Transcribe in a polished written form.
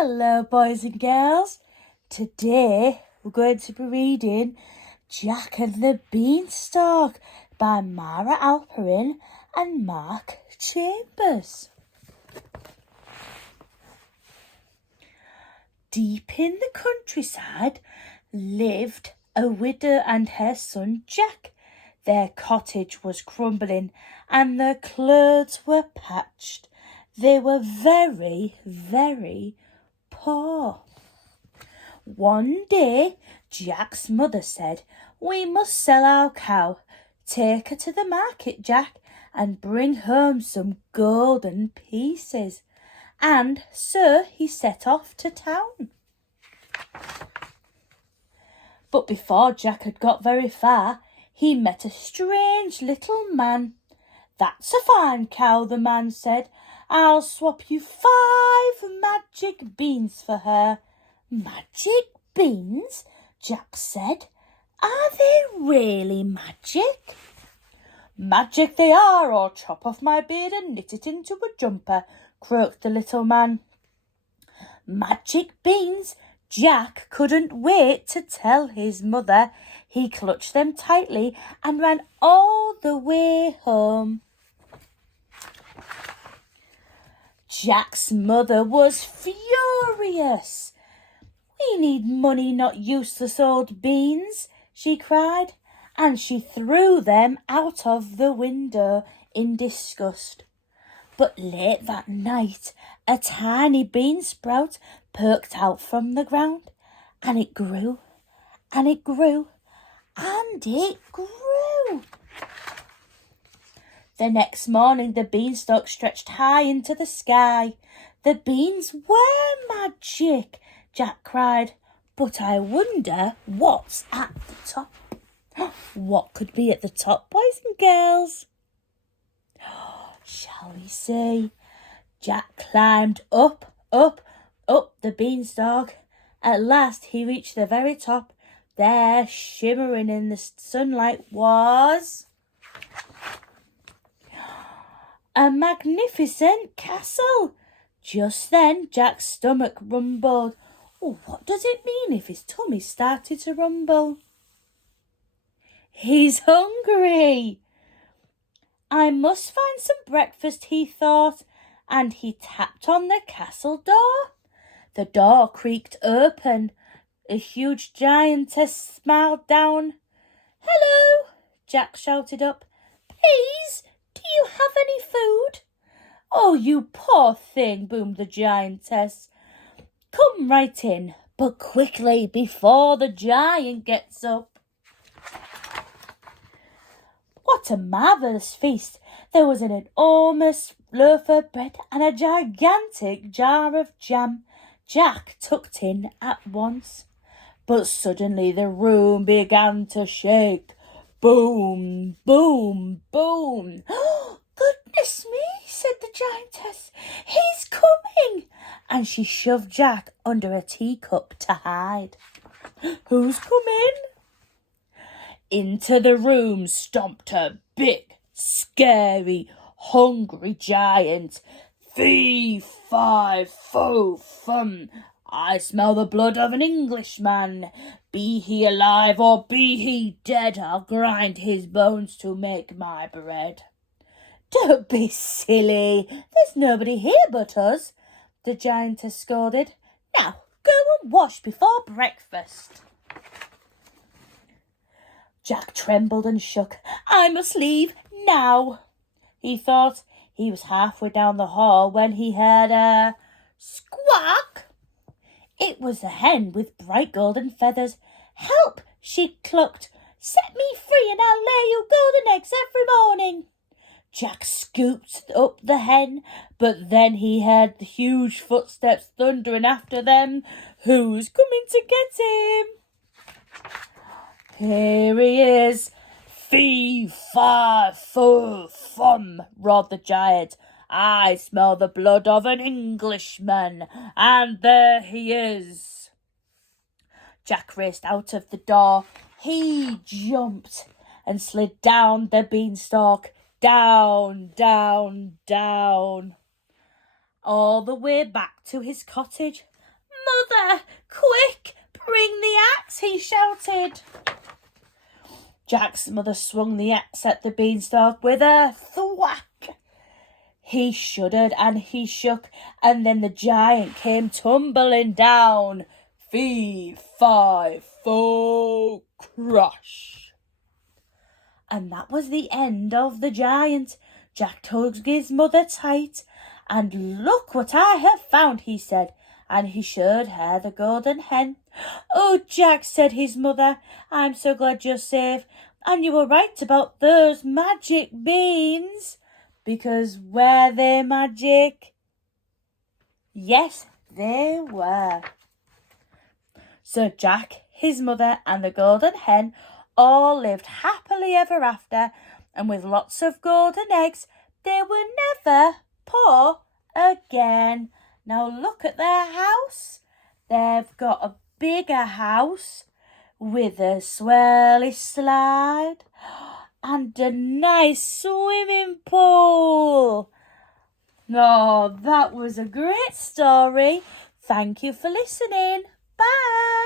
Hello, boys and girls. Today we're going to be reading Jack and the Beanstalk by Mara Alperin and Mark Chambers. Deep in the countryside lived a widow and her son Jack. Their cottage was crumbling and their clothes were patched. They were very, very poor. One day, Jack's mother said, "We must sell our cow. Take her to the market, Jack, and bring home some golden pieces." And so he set off to town. But before Jack had got very far, he met a strange little man. "That's a fine cow," the man said. "I'll swap you 5 magic beans for her." "Magic beans?" Jack said. "Are they really magic?" "Magic they are. I'll chop off my beard and knit it into a jumper," croaked the little man. Magic beans! Jack couldn't wait to tell his mother. He clutched them tightly and ran all the way home. Jack's mother was furious. "We need money, not useless old beans," she cried, and she threw them out of the window in disgust. But late that night, a tiny bean sprout poked out from the ground, and it grew, and it grew, and it grew. The next morning, the beanstalk stretched high into the sky. "The beans were magic," Jack cried. "But I wonder what's at the top." What could be at the top, boys and girls? Shall we see? Jack climbed up the beanstalk. At last he reached the very top. There, shimmering in the sunlight, was a magnificent castle. Just then, Jack's stomach rumbled. What does it mean if his tummy started to rumble? He's hungry. "I must find some breakfast," he thought, and he tapped on the castle door. The door creaked open. A huge giantess smiled down. "Hello," Jack shouted up. "Please, do you have any food?" "Oh, you poor thing," boomed the giantess. "Come right in, but quickly before the giant gets up." What a marvellous feast! There was an enormous loaf of bread and a gigantic jar of jam. Jack tucked in at once. But suddenly the room began to shake. Boom, boom, boom. "Goodness me," said the giantess. "He's coming!" And she shoved Jack under a teacup to hide. "Who's coming?" Into the room stomped a big, scary, hungry giant. "Fee, fi, fo, fum. I smell the blood of an Englishman. Be he alive or be he dead, I'll grind his bones to make my bread." "Don't be silly. There's nobody here but us," the giantess scolded. "Now go and wash before breakfast." Jack trembled and shook. "I must leave now," he thought. He was halfway down the hall when he heard a squawk. It was a hen with bright golden feathers. "Help," she clucked. "Set me free and I'll lay you golden eggs every morning." Jack scooped up the hen, but then he heard the huge footsteps thundering after them. "Who's coming to get him?" "Here he is." "Fee, fi, fo, fum," roared the giant. "I smell the blood of an Englishman, and there he is." Jack raced out of the door. He jumped and slid down the beanstalk. Down, down, down. All the way back to his cottage. "Mother, quick, bring the axe," he shouted. Jack's mother swung the axe at the beanstalk with a thwack. He shuddered and he shook, and then the giant came tumbling down. Fee, fi, fo, crush. And that was the end of the giant. Jack tugged his mother tight. "And look what I have found," he said, and he showed her the golden hen. "Oh, Jack," said his mother, "I'm so glad you're safe, and you were right about those magic beans." Because were they magic? Yes, they were. So Jack, his mother, and the golden hen all lived happily ever after, and with lots of golden eggs. They were never poor again. Now look at their house. They've got a bigger house with a swirly slide and a nice swimming pool. Oh, that was a great story. Thank you for listening. Bye.